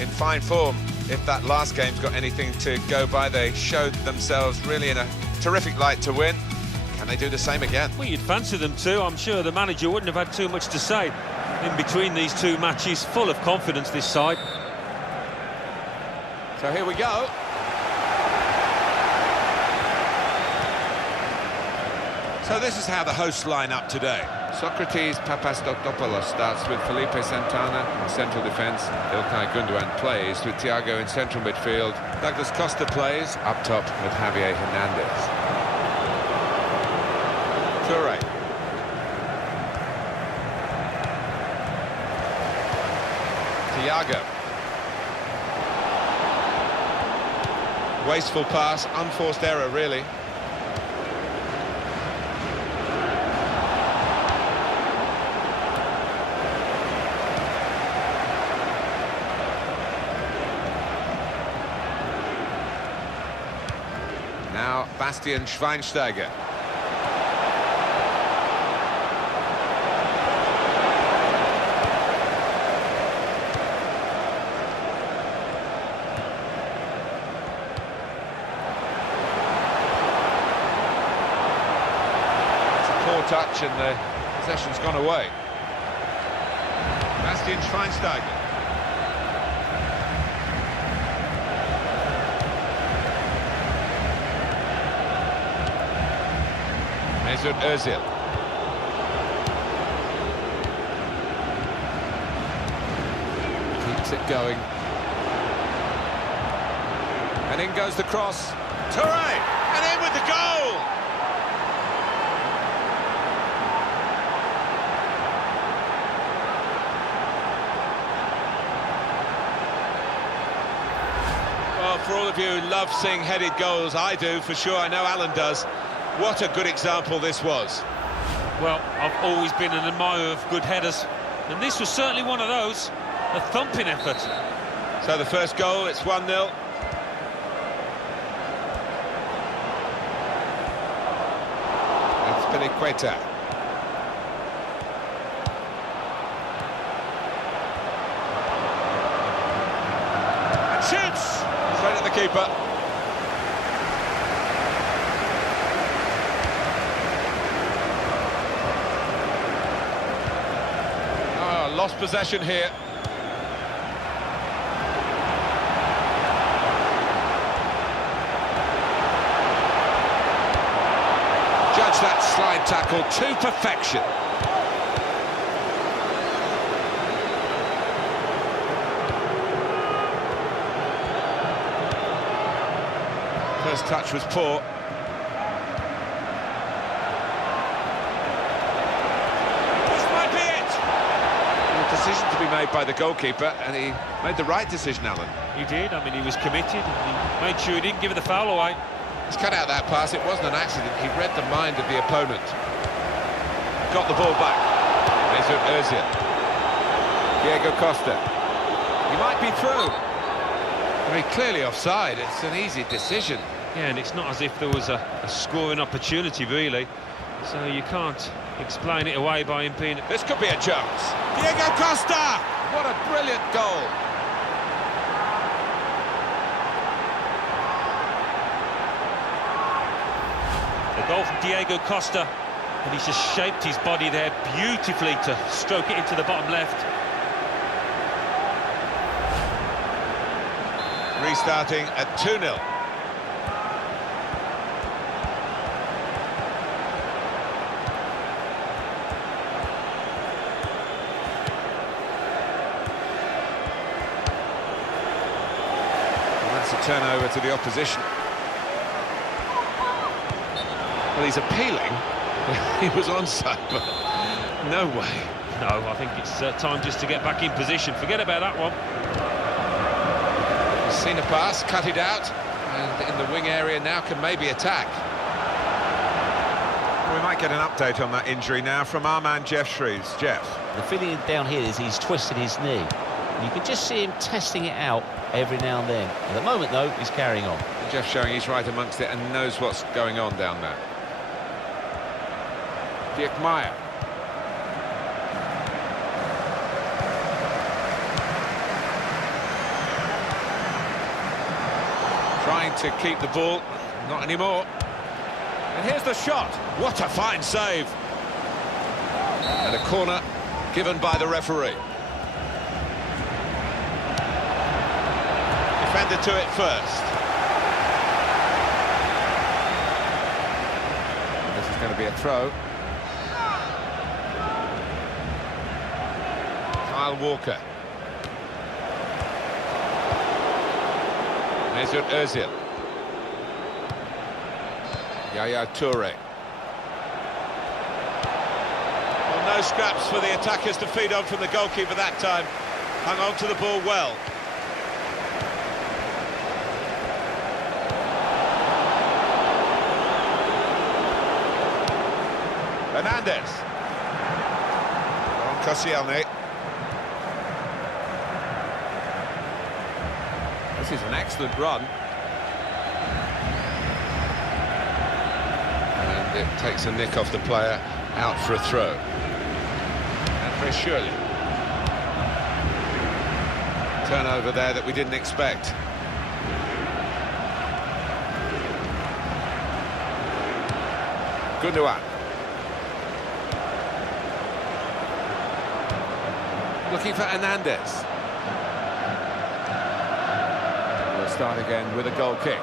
in fine form. If that last game's got anything to go by, they showed themselves really in a terrific light to win. Can they do the same again? Well, you'd fancy them to. I'm sure the manager wouldn't have had too much to say in between these two matches. Full of confidence, this side. So here we go. So this is how the hosts line up today. Socrates Papastotopoulos starts with Felipe Santana in central defence. Ilkay Gundogan plays with Thiago in central midfield. Douglas Costa plays up top with Javier Hernandez. Toure. Thiago. Wasteful pass, unforced error really. Now Bastian Schweinsteiger. Poor touch and the possession's gone away. Bastian Schweinsteiger. Mesut Özil. Keeps it going. And in goes the cross. Toure! And in with the goal! Well, for all of you who love seeing headed goals, I do, for sure. I know Alan does. What a good example this was. Well, I've always been an admirer of good headers, and this was certainly one of those. A thumping effort. So the first goal, it's 1-0. It's Piliqueta. And shoots! Straight at the keeper. Lost possession here. Judge that slide tackle to perfection. First touch was poor. Decision to be made by the goalkeeper, and he made the right decision, Alan. He did. I mean, he was committed, and he made sure he didn't give the foul away. He's cut out that pass. It wasn't an accident. He read the mind of the opponent. Got the ball back. Mesut Özil. Diego Costa. He might be through. Very clearly offside. It's an easy decision. Yeah, and it's not as if there was a scoring opportunity, really. So you can't explain it away by him being... This could be a chance. Diego Costa! What a brilliant goal. The goal from Diego Costa, and he's just shaped his body there beautifully to stroke it into the bottom left. Restarting at 2-0. A turnover to the opposition. Well, he's appealing. He was onside, but no way. No, I think it's time just to get back in position. Forget about that one. He's seen a pass, cut it out, and in the wing area now can maybe attack. We might get an update on that injury now from our man Jeff Shreves. Jeff. The feeling down here is he's twisted his knee. You can just see him testing it out every now and then. At the moment, though, he's carrying on. Jeff showing he's right amongst it and knows what's going on down there. Dirk Meyer. Trying to keep the ball, not anymore. And here's the shot. What a fine save. And a corner given by the referee. Defender to it first. And this is going to be a throw. Kyle Walker. Mesut Ozil. Yaya Toure. Well, no scraps for the attackers to feed on from the goalkeeper that time. Hung on to the ball well. Hernandez. On Koscielny. This is an excellent run. And it takes a nick off the player, out for a throw. And very surely. Turnover there that we didn't expect. Gundogan. Looking for Hernandez. We'll start again with a goal kick.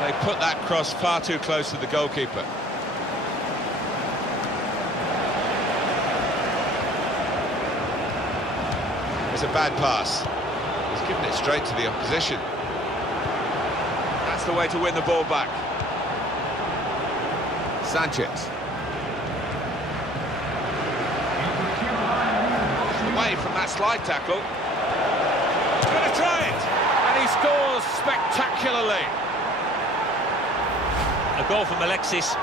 They put that cross far too close to the goalkeeper. It's a bad pass. He's given it straight to the opposition. That's the way to win the ball back. Sanchez. Away from that slide tackle. He's going to try it. And he scores spectacularly. A goal from Alexis,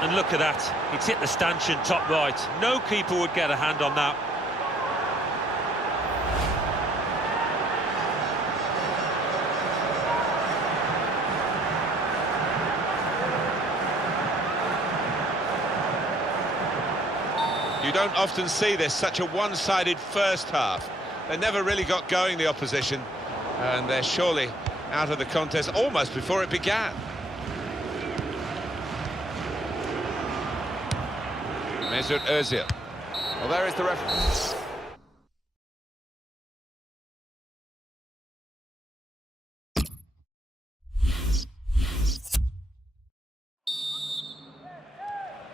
and look at that. It's hit the stanchion top right. No keeper would get a hand on that. You don't often see this, such a one-sided first half. They never really got going, the opposition, and they're surely out of the contest almost before it began. Mesut Ozil. Well, there is the referee.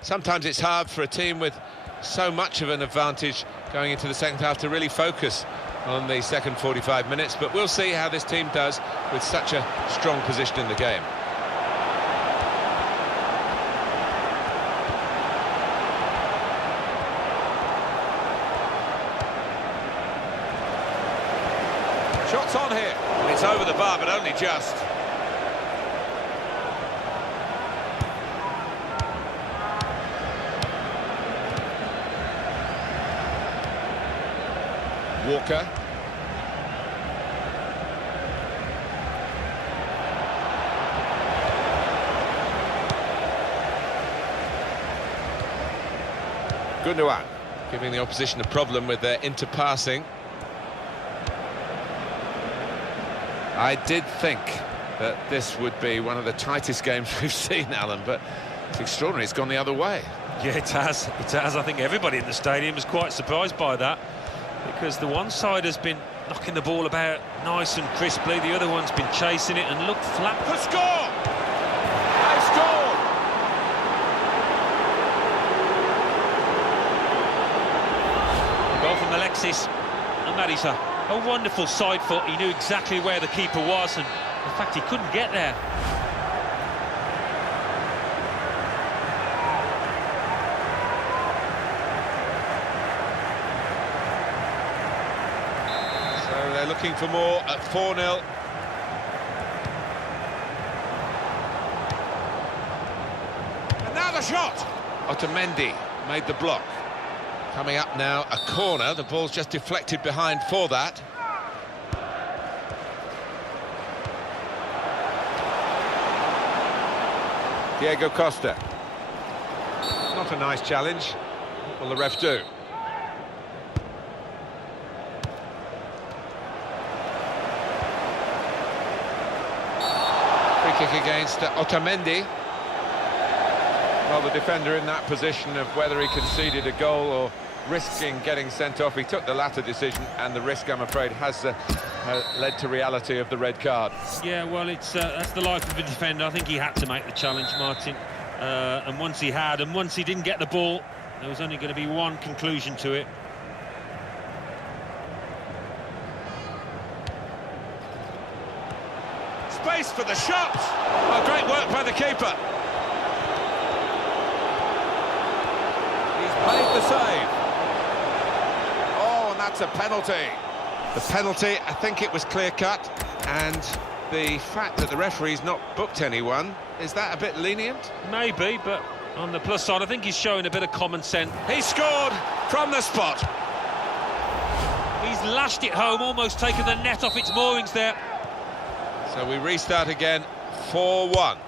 Sometimes it's hard for a team with so much of an advantage going into the second half to really focus on the second 45 minutes, but we'll see how this team does with such a strong position in the game. Shots on here, and it's over the bar, but only just. Walker. Gundogan, giving the opposition a problem with their interpassing. I did think that this would be one of the tightest games we've seen, Alan, but it's extraordinary. It's gone the other way. Yeah, it has. It has. I think everybody in the stadium was quite surprised by that, because the one side has been knocking the ball about nice and crisply, the other one's been chasing it and looked flat. The score! They scored! Goal from Alexis, and that is a wonderful side foot. He knew exactly where the keeper was, and in fact he couldn't get there. So they're looking for more at 4-0. And now the shot! Otamendi made the block. Coming up now, a corner. The ball's just deflected behind for that. Diego Costa. Not a nice challenge. What will the ref do? Free kick against Otamendi. Well, the defender in that position of whether he conceded a goal or risking getting sent off. He took the latter decision, and the risk, I'm afraid, has led to reality of the red card. Yeah, well, that's the life of a defender. I think he had to make the challenge, Martin. And once he had, and once he didn't get the ball, there was only going to be one conclusion to it. Space for the shot! Oh, great work by the keeper. He's made the save. Oh, and that's a penalty. The penalty, I think it was clear-cut, and the fact that the referee's not booked anyone, is that a bit lenient? Maybe, but on the plus side, I think he's showing a bit of common sense. He scored from the spot. He's lashed it home, almost taken the net off its moorings there. So we restart again, 4-1.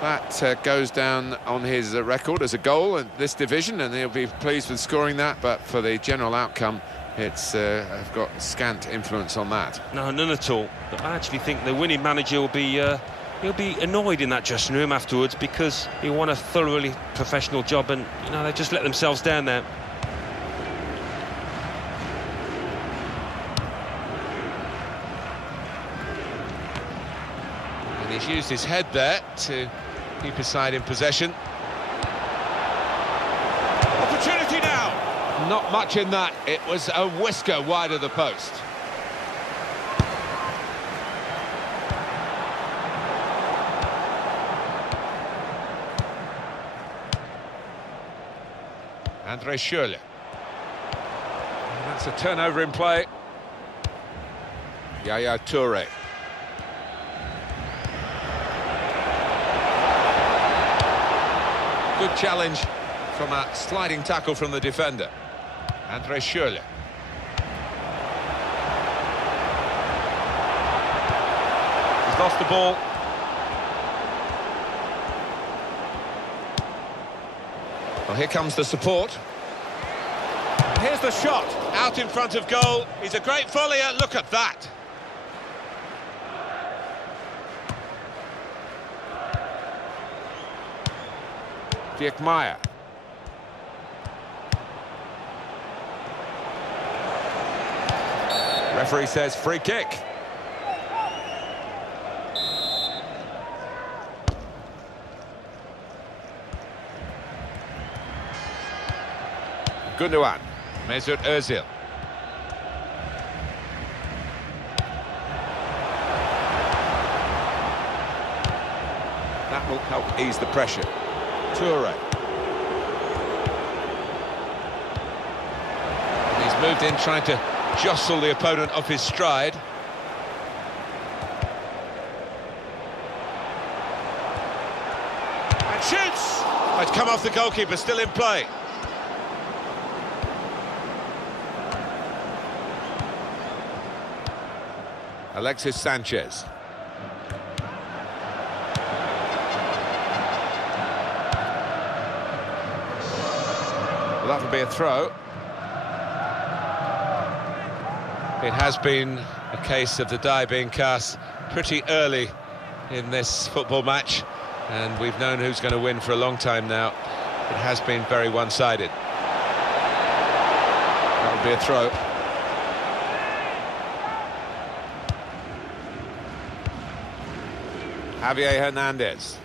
That goes down on his record as a goal in this division, and he'll be pleased with scoring that, but for the general outcome, it's got scant influence on that. No, none at all. But I actually think the winning manager will be he'll be annoyed in that dressing room afterwards, because he won a thoroughly professional job, and you know, they just let themselves down there. And he's used his head there to keep his side in possession. Opportunity now! Not much in that. It was a whisker wide of the post. Andre Schürrle. That's a turnover in play. Yaya Toure. Good challenge from a sliding tackle from the defender. Andre Schürrle. He's lost the ball. Well, here comes the support. Here's the shot, out in front of goal. He's a great volleyer, look at that. Dirk Meyer. Referee says free kick. Gundogan, Mesut Özil. That will help ease the pressure. Toure. And he's moved in, trying to jostle the opponent off his stride. And shoots! Oh, it's come off the goalkeeper, still in play. Alexis Sanchez. Well, that'll be a throw. It has been a case of the die being cast pretty early in this football match, and we've known who's going to win for a long time now. It has been very one-sided. That'll be a throw. Javier Hernandez.